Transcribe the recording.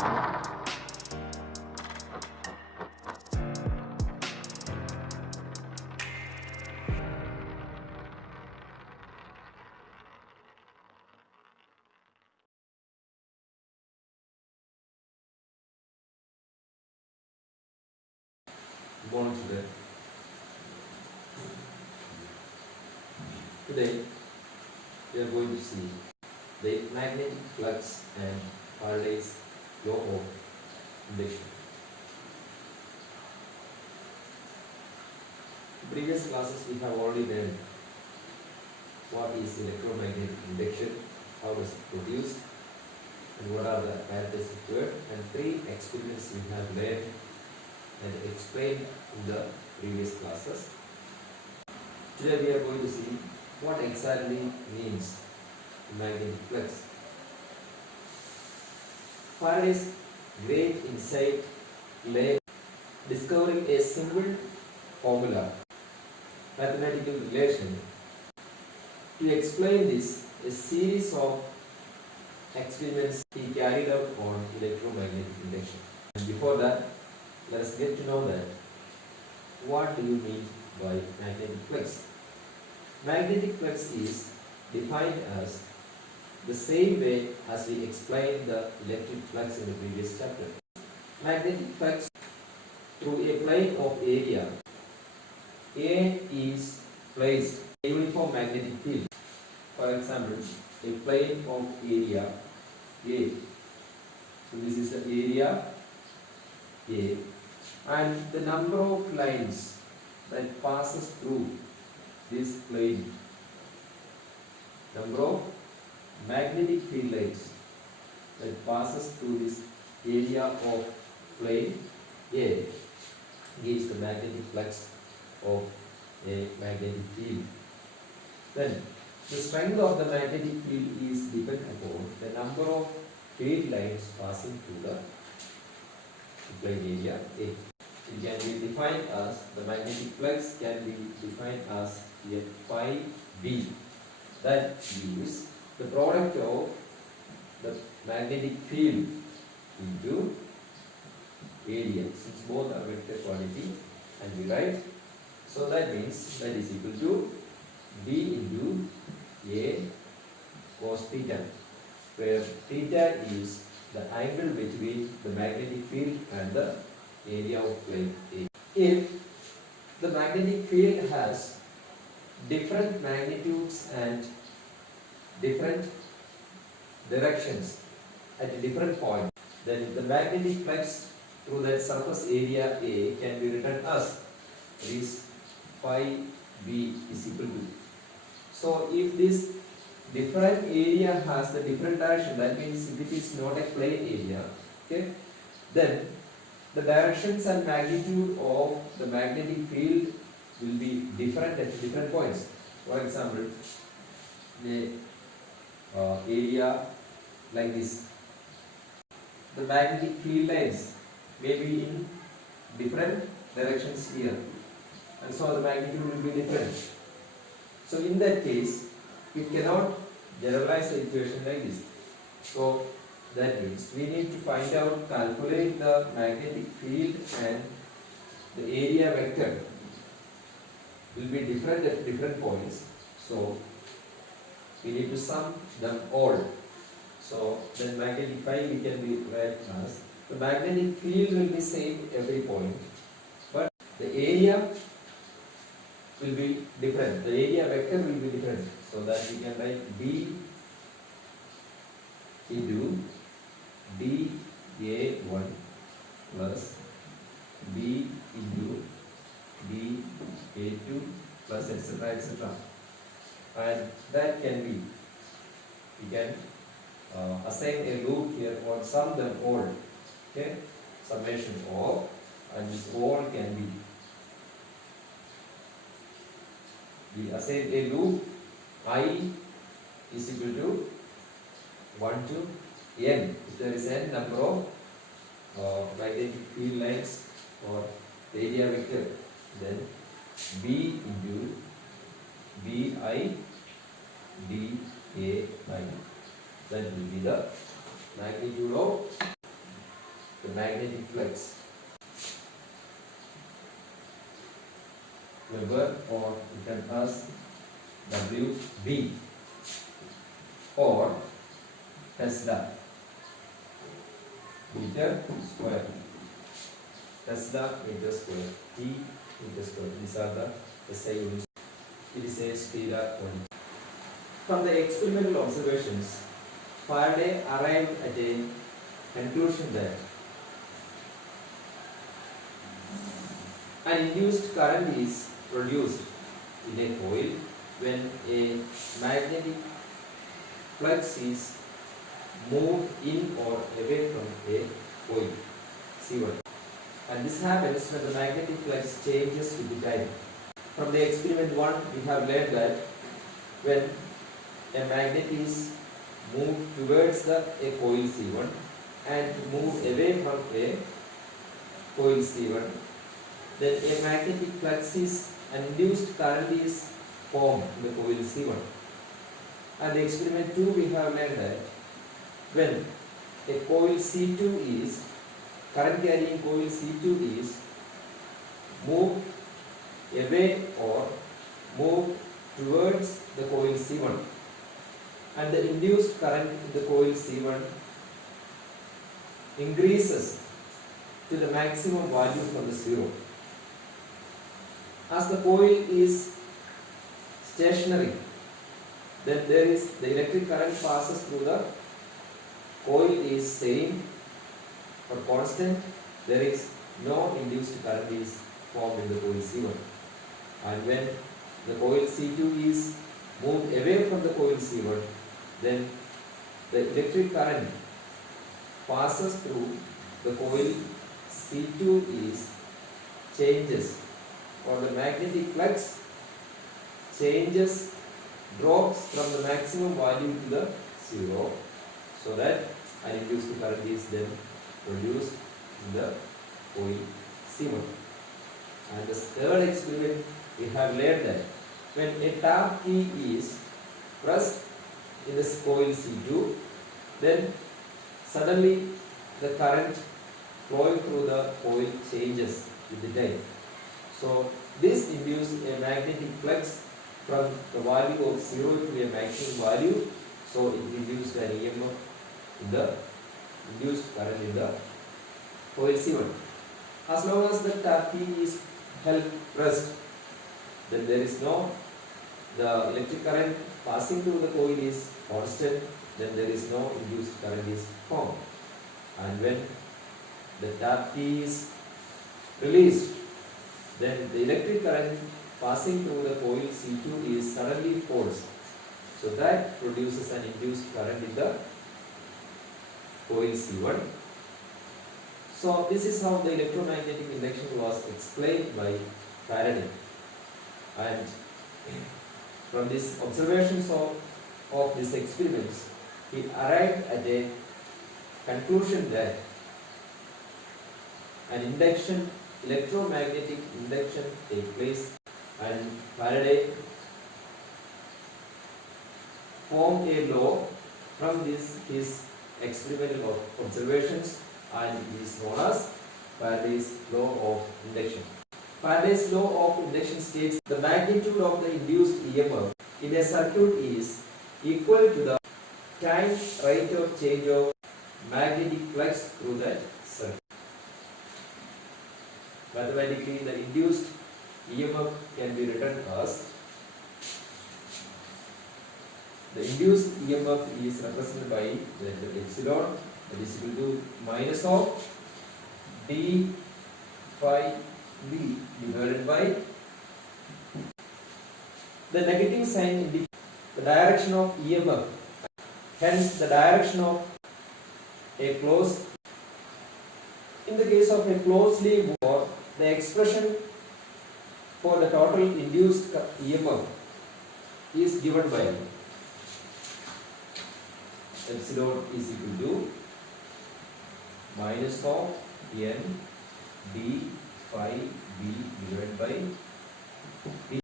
Go on today we are going to see the magnetic flux and Faraday's law of induction. In previous classes we have already learned what is electromagnetic induction, how is it produced, and what are the characteristics to it, and 3 experiments we have learned and explained in the previous classes. Today we are going to see what exactly means magnetic flux. Faraday's great insight lay discovering a simple formula, mathematical relation. To explain this, a series of experiments he carried out on electromagnetic induction. And before that, let us get to know that what do you mean by magnetic flux. Magnetic flux is defined as the same way as we explained the electric flux in the previous chapter. Magnetic flux through a plane of area A is placed in a uniform magnetic field. For example, a plane of area A. So this is the area A, and the number of lines that passes through this plane, number of magnetic field lines that passes through this area of plane A gives the magnetic flux of a magnetic field. Then the strength of the magnetic field is dependent upon the number of field lines passing through the plane area A. It can be defined as, the magnetic flux can be defined as a phi B. That gives the product of the magnetic field into area, since both are vector quantity, and we write, so that means that is equal to B into A cos theta, where theta is the angle between the magnetic field and the area of plane A. If the magnetic field has different magnitudes and different directions at different points, then the magnetic flux through that surface area A can be written as this phi B is equal to. So if this different area has the different direction, that means if it is not a plane area, okay, then the directions and magnitude of the magnetic field will be different at different points. For example, the area like this, the magnetic field lines may be in different directions here, and so the magnitude will be different. So in that case, we cannot generalize the equation like this. So that means we need to find out, calculate the magnetic field, and the area vector will be different at different points. So we need to sum them all. So then magnetic field we can be write as, the magnetic field will be same every point, but the area will be different. The area vector will be different. So that we can write B into dA1 plus B into dA2 plus etc. etc. And that can be, we can assign a loop here or sum them all. Okay, summation of, and this all can be, we assign a loop I is equal to 1 to n. If there is n number of magnetic field lines or the area vector, then B into Bi dAi, that will be the magnitude of the magnetic flux. Weber, or you can ask WB, or Tesla, meter square. Tesla meter square, T meter square. These are the SI units. It is a scalar quantity. From the experimental observations, Faraday arrived at a conclusion that an induced current is produced in a coil when a magnetic flux is moved in or away from a coil C1. And this happens when the magnetic flux changes with the time. From the experiment 1, we have learned that when a magnet is moved towards a coil C1 and move away from a coil C1, then a magnetic flux is, an induced current is formed in the coil C1. And the experiment 2, we have learned that when a coil C2 is, current carrying coil C2 is moved away or moved towards the coil C1, and the induced current in the coil C1 increases to the maximum value from the zero. As the coil is stationary, then there is the electric current passes through the coil is same or constant. There is no induced current is formed in the coil C1. And when the coil C2 is moved away from the coil C1, then the electric current passes through the coil C2 is changes, or the magnetic flux changes, drops from the maximum value to the zero, so that an induced current is then produced in the coil C1. And the third experiment, we have learned that when a tap key is pressed in this coil C2, then suddenly the current flowing through the coil changes with the time. So this induces a magnetic flux from the value of 0 to a maximum value. So it induced an EMF in the induced current in the coil C1. As long as the tap key is held pressed, then there is no, the electric current passing through the coil is constant, then there is no induced current is formed. And when the tap key is released, then the electric current passing through the coil C2 is suddenly forced. So that produces an induced current in the coil C1. So this is how the electromagnetic induction was explained by Faraday. And from these observations of these experiments, he arrived at a conclusion that an induction, electromagnetic induction takes place, and Faraday formed a law from his experimental observations, and it is known as Faraday's law of induction. Faraday's law of induction states the magnitude of the induced EMF in a circuit is equal to the time rate of change of magnetic flux through that circuit. Mathematically, the induced EMF can be written as, the induced EMF is represented by the epsilon, that is equal to minus of d phi b divided by the negative sign indicates the direction of EMF. Hence, the direction of a closed, in the case of a closely bore, the expression for the total induced EMF is given by epsilon is equal to minus of n d phi b divided by b.